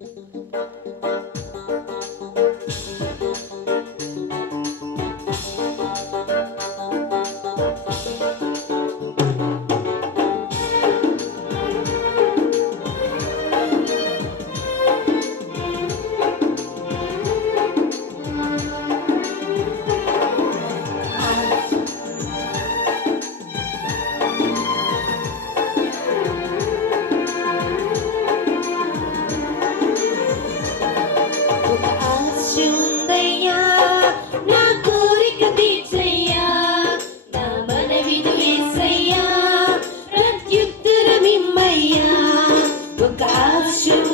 Mm-hmm. I'll show